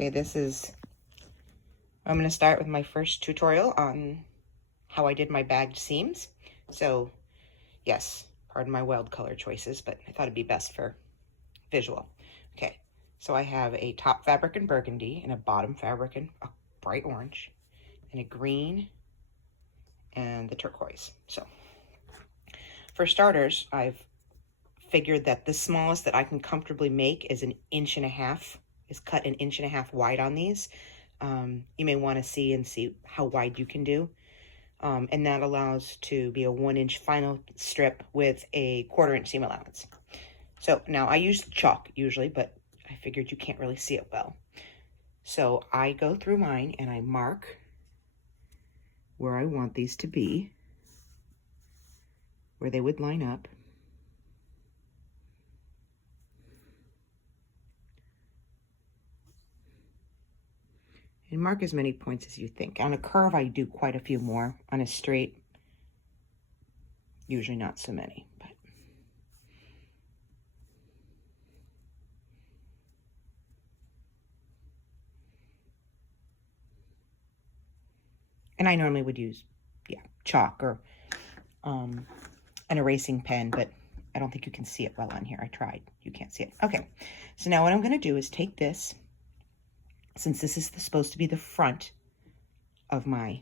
Okay, I'm going to start with my first tutorial on how I did my bagged seams. So yes, pardon my wild color choices, but I thought it'd be best for visual. Okay, so I have a top fabric in burgundy and a bottom fabric in a bright orange and a green and the turquoise. So for starters, I've figured that the smallest that I can comfortably make is 1.5 inches, is cut 1.5 inches wide on these. You may want to see how wide you can do. And that allows to be a 1-inch final strip with a 1/4 inch seam allowance. So now I use chalk usually, but I figured you can't really see it well. So I go through mine and I mark where I want these to be, where they would line up. And mark as many points as you think. On a curve, I do quite a few more. On a straight, usually not so many. But and I normally would use, chalk or an erasing pen, but I don't think you can see it well on here. I tried. You can't see it. Okay, so now what I'm going to do is take this, since this is supposed to be the front of my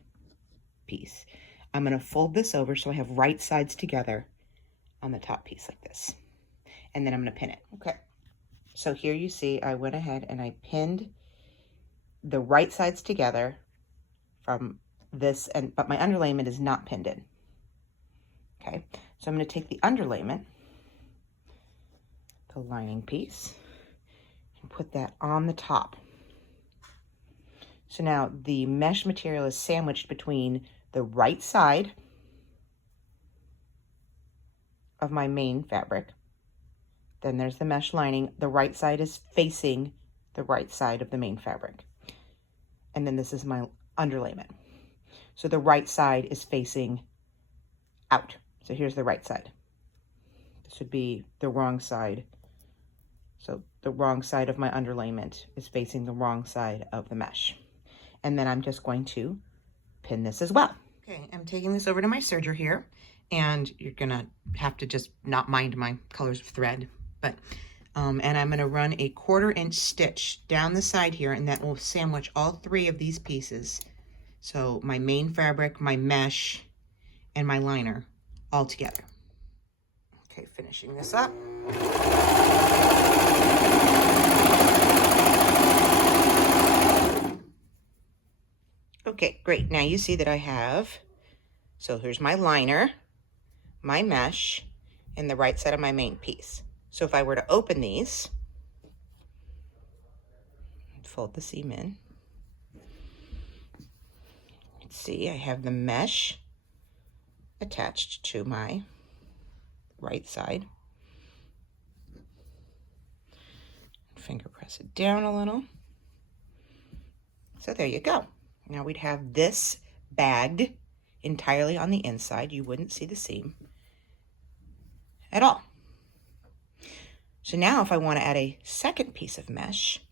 piece, I'm going to fold this over so I have right sides together on the top piece like this. And then I'm going to pin it. Okay, so here you see I went ahead and I pinned the right sides together from this, but my underlayment is not pinned in. Okay, so I'm going to take the underlayment, the lining piece, and put that on the top. So now the mesh material is sandwiched between the right side of my main fabric. Then there's the mesh lining. The right side is facing the right side of the main fabric. And then this is my underlayment. So the right side is facing out. So here's the right side. This would be the wrong side. So the wrong side of my underlayment is facing the wrong side of the mesh. And then I'm just going to pin this as well. Okay, I'm taking this over to my serger here, and you're gonna have to just not mind my colors of thread, but and I'm gonna run a 1/4 inch stitch down the side here, and that will sandwich all 3 of these pieces. So my main fabric, my mesh, and my liner all together. Okay, finishing this up. Okay, great. Now you see that I have, so here's my liner, my mesh, and the right side of my main piece. So if I were to open these, fold the seam in, you can see I have the mesh attached to my right side. Finger press it down a little. So there you go. Now we'd have this bagged entirely on the inside. You wouldn't see the seam at all. So now if I want to add a second piece of mesh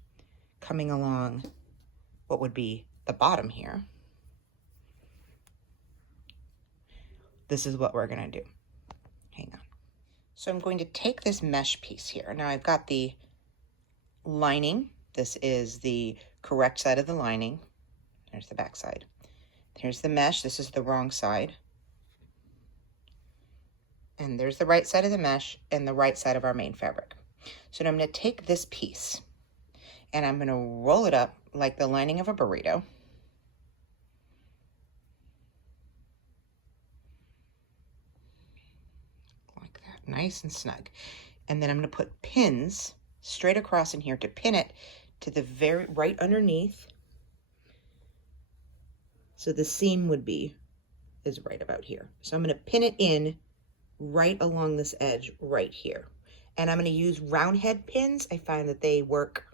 coming along what would be the bottom here, this is what we're going to do. Hang on. So I'm going to take this mesh piece here. Now I've got the lining. This is the correct side of the lining. There's the back side. Here's the mesh. This is the wrong side. And there's the right side of the mesh and the right side of our main fabric. So now I'm going to take this piece and I'm going to roll it up like the lining of a burrito. Like that, nice and snug. And then I'm going to put pins straight across in here to pin it to the very right underneath. So the seam is right about here. So I'm going to pin it in right along this edge right here. And I'm going to use round head pins. I find that they work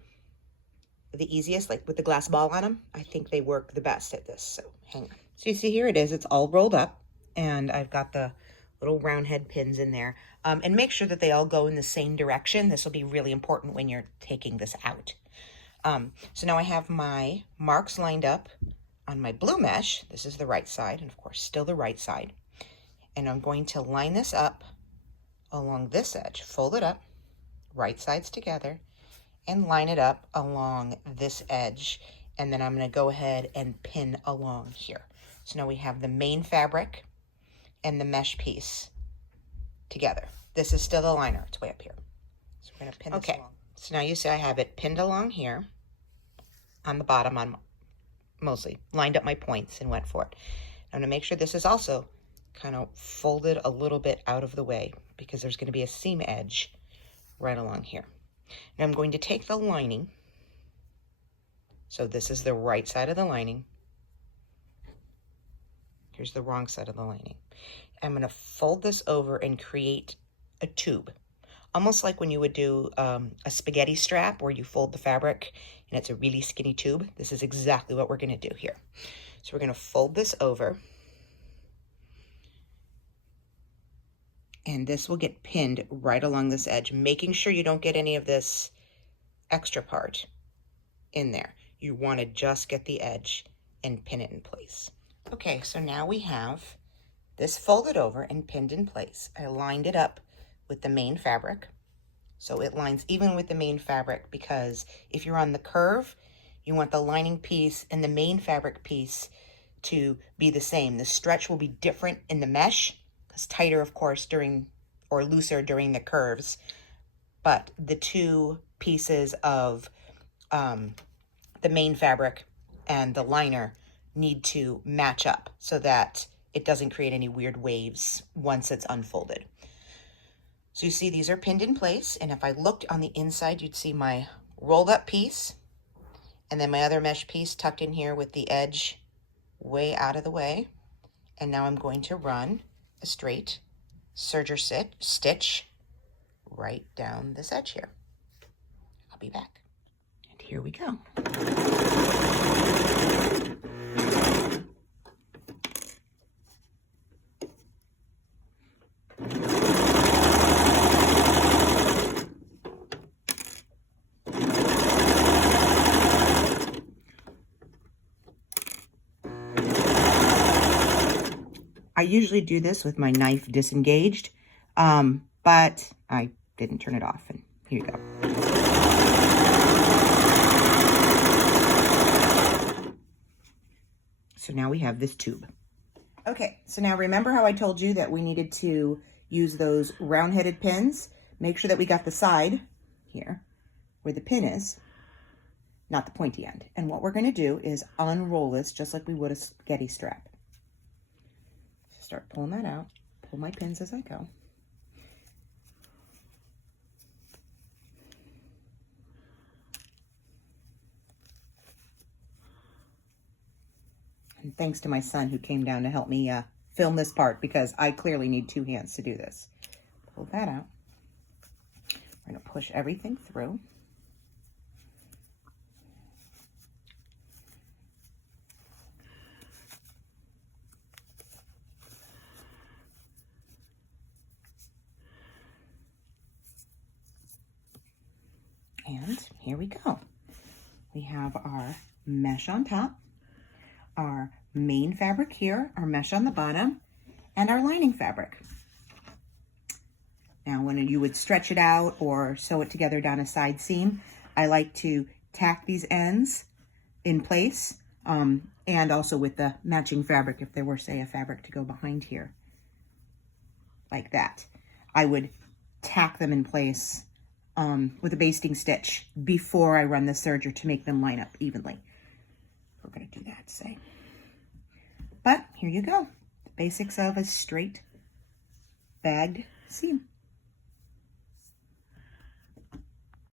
the easiest, like with the glass ball on them. I think they work the best at this. So hang on. So you see here it is. It's all rolled up and I've got the little round head pins in there. And make sure that they all go in the same direction. This will be really important when you're taking this out. So now I have my marks lined up on my blue mesh. This is the right side, and of course still the right side. And I'm going to line this up along this edge, fold it up, right sides together, and line it up along this edge. And then I'm going to go ahead and pin along here. So now we have the main fabric and the mesh piece together. This is still the liner, it's way up here. So we're going to pin this along. So now you see I have it pinned along here on the bottom, on mostly lined up my points and went for it. I'm going to make sure this is also kind of folded a little bit out of the way because there's going to be a seam edge right along here. Now I'm going to take the lining, so this is the right side of the lining. Here's the wrong side of the lining. I'm going to fold this over and create a tube, almost like when you would do a spaghetti strap where you fold the fabric and it's a really skinny tube. This is exactly what we're going to do here. So we're going to fold this over, and this will get pinned right along this edge, making sure you don't get any of this extra part in there. You want to just get the edge and pin it in place. Okay, so now we have this folded over and pinned in place. I lined it up with the main fabric, so it lines even with the main fabric, because if you're on the curve, you want the lining piece and the main fabric piece to be the same. The stretch will be different in the mesh, because tighter, of course, during, or looser during the curves, but the two pieces of the main fabric and the liner need to match up so that it doesn't create any weird waves once it's unfolded. So you see these are pinned in place, and if I looked on the inside, you'd see my rolled up piece and then my other mesh piece tucked in here with the edge way out of the way. And now I'm going to run a straight serger stitch right down this edge here. I'll be back. And here we go. I usually do this with my knife disengaged, but I didn't turn it off, and here you go. So now we have this tube. Okay, so now remember how I told you that we needed to use those round-headed pins? Make sure that we got the side here where the pin is, not the pointy end. And what we're going to do is unroll this just like we would a spaghetti strap. Start pulling that out, pull my pins as I go. And thanks to my son who came down to help me film this part, because I clearly need two hands to do this. Pull that out. We're going to push everything through. And here we go. We have our mesh on top, our main fabric here, our mesh on the bottom, and our lining fabric. Now, when you would stretch it out or sew it together down a side seam, I like to tack these ends in place, and also with the matching fabric, if there were, say, a fabric to go behind here, like that. I would tack them in place with a basting stitch before I run the serger to make them line up evenly. We're going to do that, say. But here you go, the basics of a straight bagged seam.